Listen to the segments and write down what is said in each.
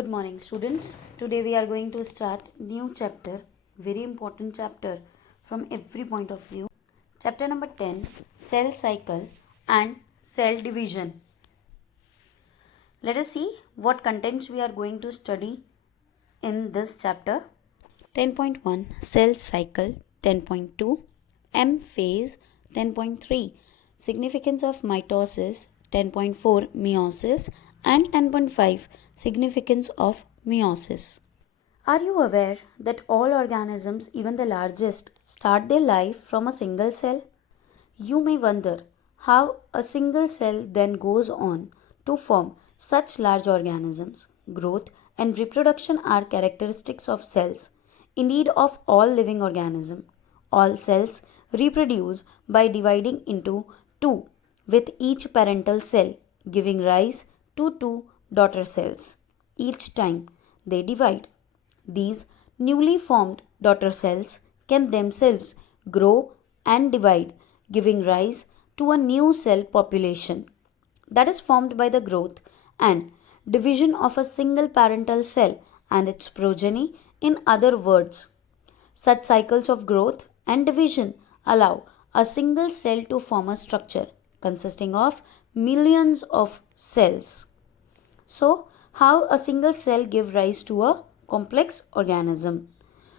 Good morning, students. Today we are going to start new chapter, very important chapter from every point of view. Chapter number 10, cell cycle and cell division. Let us see what contents we are going to study in this chapter. 10.1 cell cycle, 10.2 M phase, 10.3 significance of mitosis, 10.4 meiosis, and 10.5 significance of meiosis. Are you aware that all organisms, even the largest, start their life from a single cell? You may wonder how a single cell then goes on to form such large organisms. Growth and reproduction are characteristics of cells, indeed of all living organisms. All cells reproduce by dividing into two, with each parental cell giving rise to two daughter cells. Each time they divide, these newly formed daughter cells can themselves grow and divide, giving rise to a new cell population that is formed by the growth and division of a single parental cell and its progeny. In other words, such cycles of growth and division allow a single cell to form a structure consisting of millions of cells. So, how a single cell give rise to a complex organism?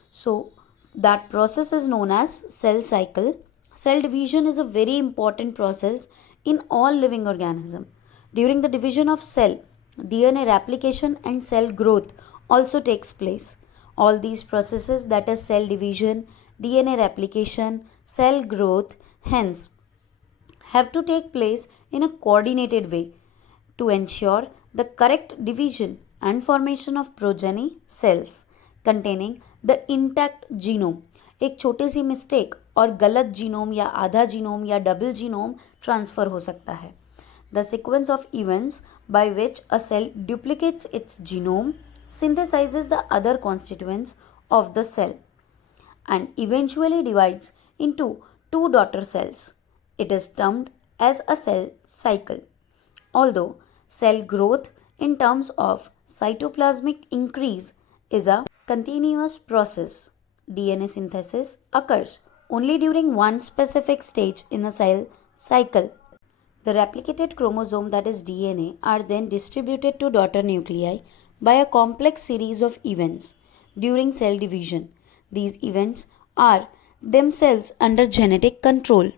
So, that process is known as cell cycle. Cell division is a very important process in all living organism. During the division of cell, DNA replication and cell growth also takes place. All these processes, that is cell division, DNA replication, cell growth, hence have to take place in a coordinated way to ensure the correct division and formation of progeny cells containing the intact genome. एक छोटी सी mistake और गलत genome या आधा genome या double genome transfer हो सकता है. The sequence of events by which a cell duplicates its genome, synthesizes the other constituents of the cell, and eventually divides into two daughter cells. It is termed as a cell cycle. Although cell growth in terms of cytoplasmic increase is a continuous process, DNA synthesis occurs only during one specific stage in the cell cycle. The replicated chromosome, that is DNA, are then distributed to daughter nuclei by a complex series of events during cell division. These events are themselves under genetic control.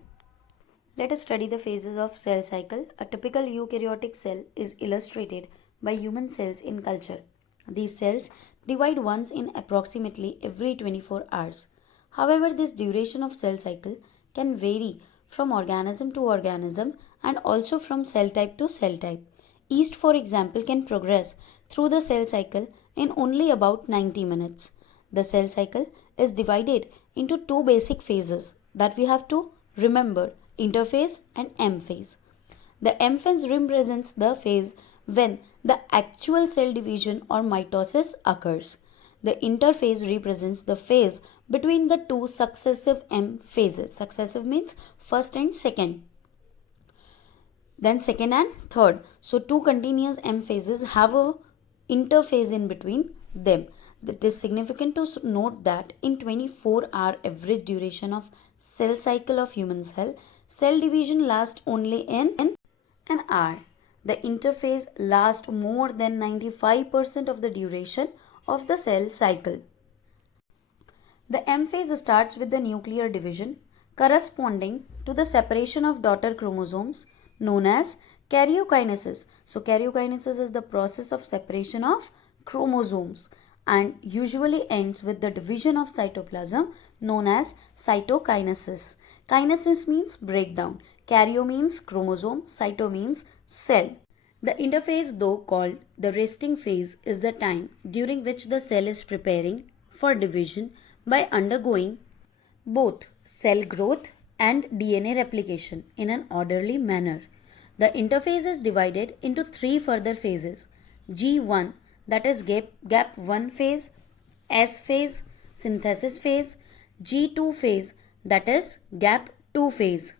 Let us study the phases of cell cycle. A typical eukaryotic cell is illustrated by human cells in culture. These cells divide once in approximately every 24 hours. However, this duration of cell cycle can vary from organism to organism and also from cell type to cell type. Yeast, for example, can progress through the cell cycle in only about 90 minutes. The cell cycle is divided into two basic phases that we have to remember: interphase and M phase. The M phase represents the phase when the actual cell division or mitosis occurs. The interphase represents the phase between the two successive M phases. Successive means first and second. Then second and third. So two continuous M phases have a interphase in between them. It is significant to note that in 24-hour average duration of cell cycle of human cell division lasts only in an hour. The interphase lasts more than 95% of the duration of the cell cycle. The M phase starts with the nuclear division corresponding to the separation of daughter chromosomes known as karyokinesis. So karyokinesis is the process of separation of chromosomes and usually ends with the division of cytoplasm known as cytokinesis. Kinesis means breakdown. Karyo means chromosome. Cyto means cell. The interphase, though called the resting phase, is the time during which the cell is preparing for division by undergoing both cell growth and DNA replication in an orderly manner. The interphase is divided into three further phases: G1, that is gap 1 phase, S phase, synthesis phase, G2 phase, that is gap 2 phase.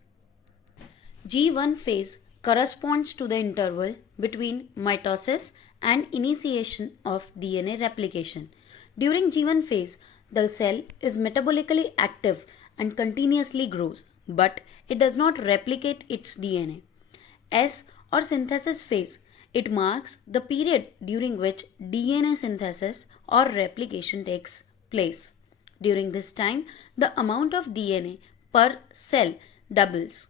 G1 phase corresponds to the interval between mitosis and initiation of DNA replication. During G1 phase, the cell is metabolically active and continuously grows, but it does not replicate its DNA. S or synthesis phase, it marks the period during which DNA synthesis or replication takes place. During this time, the amount of DNA per cell doubles.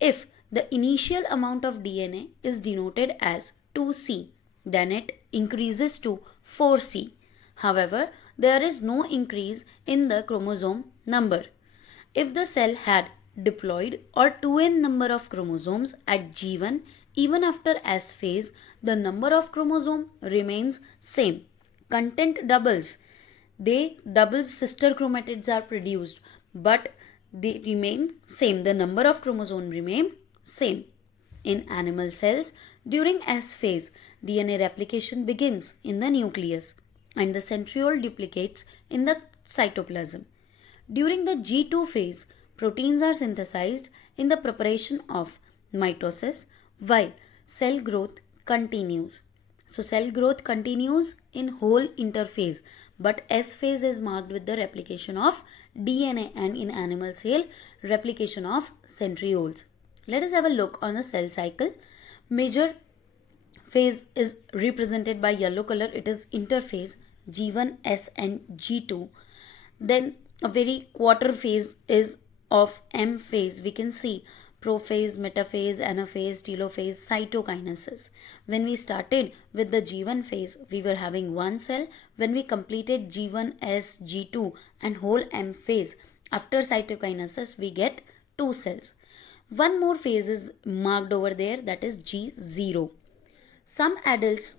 If the initial amount of DNA is denoted as 2C, then it increases to 4C. However, there is no increase in the chromosome number. If the cell had diploid or 2n number of chromosomes at G1, even after S phase, the number of chromosome remains same. Content doubles. They double sister chromatids are produced, but they remain same. The number of chromosome remain same. In animal cells, during S phase, DNA replication begins in the nucleus and the centriole duplicates in the cytoplasm. During the G2 phase, proteins are synthesized in the preparation of mitosis while cell growth continues. So cell growth continues in whole interphase, but S phase is marked with the replication of DNA and in animal cell replication of centrioles. Let us have a look on the cell cycle. Major phase is represented by yellow color. It is interphase G1, S and G2. Then a very quarter phase is of M phase. We can see prophase, metaphase, anaphase, telophase, cytokinesis. When we started with the G1 phase, we were having one cell. When we completed G1, S, G2 and whole M phase, after cytokinesis, we get two cells. One more phase is marked over there, that is G0. Some adult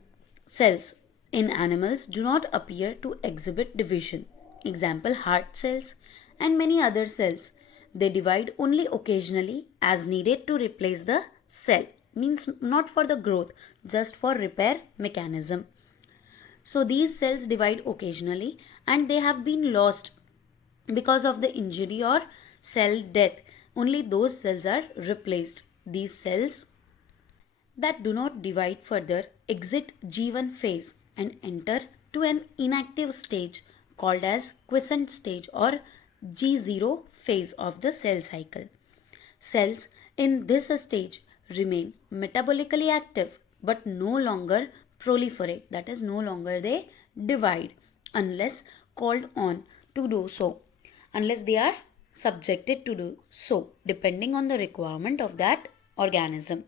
cells in animals do not appear to exhibit division. Example, heart cells and many other cells. They divide only occasionally as needed to replace the cell. Means not for the growth, just for repair mechanism. So these cells divide occasionally and they have been lost because of the injury or cell death. Only those cells are replaced. These cells that do not divide further exit G1 phase and enter to an inactive stage called as quiescent stage or G0 phase of the cell cycle. Cells in this stage remain metabolically active but no longer proliferate, that is no longer they divide unless called on to do so, unless they are subjected to do so depending on the requirement of that organism.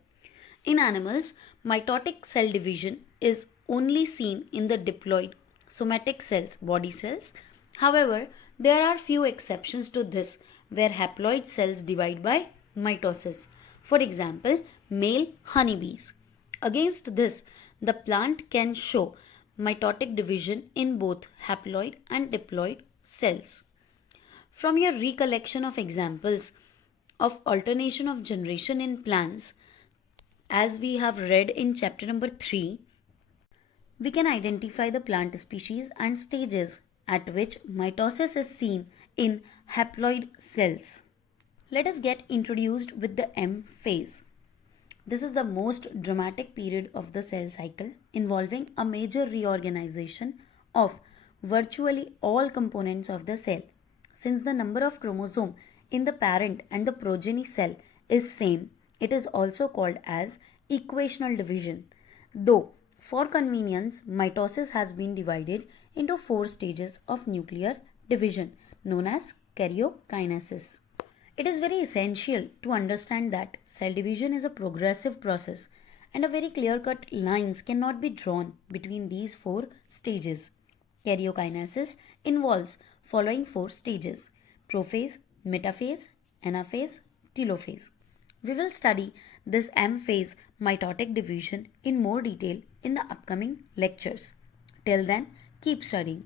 In animals, mitotic cell division is only seen in the diploid somatic cells, body cells. However, there are few exceptions to this where haploid cells divide by mitosis. For example, male honeybees. Against this, the plant can show mitotic division in both haploid and diploid cells. From your recollection of examples of alternation of generation in plants, as we have read in chapter number 3, we can identify the plant species and stages at which mitosis is seen in haploid cells. Let us get introduced with the M phase. This is the most dramatic period of the cell cycle involving a major reorganization of virtually all components of the cell. Since the number of chromosome in the parent and the progeny cell is same, it is also called as equational division. Though for convenience, mitosis has been divided into 4 stages of nuclear division known as karyokinesis. It is very essential to understand that cell division is a progressive process and a very clear-cut lines cannot be drawn between these 4 stages. Karyokinesis involves following 4 stages: prophase, metaphase, anaphase, telophase. We will study this M phase mitotic division in more detail in the upcoming lectures. Till then, keep studying.